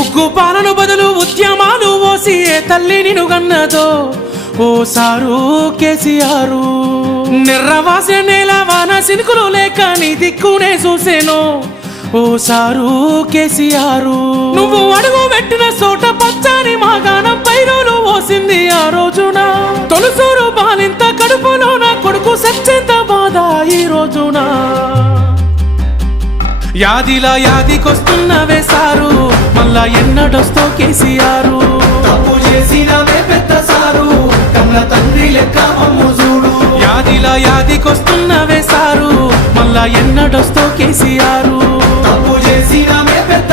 ఉగ్గు పాలన బదులు ఉద్యమాలు ఓసి ఏ తల్లి నిన్ను గన్నదో ఓ సారు కేసీఆర్. నిర్రవాసే నేల వాన సినుకులు లేక నీ దిక్కునే చూసేను ఓ సారు కేసీఆర్. నువ్వు అడుగు పెట్టిన చోట పచ్చని మాగాణం పైరులు ఓసింది ఆ రోజున. తొలుసూరు బాలింత కడుపులో నా కొడుకు సచ్చేంత బాధ ఈ రోజున. యాదిలా యాదికొస్తున్నవే సారు మళ్ళా ఎన్నడొస్తో కేసీఆర్. తప్పు చేసినవే పెద్ద సారు కన్న తండ్రి లెక్క మమ్ము చూడు. యాదిలా యాదికొస్తున్నవే సారు మళ్ళా ఎన్నడొస్తో కేసీఆర్. తప్పు చేసినవే పెద్ద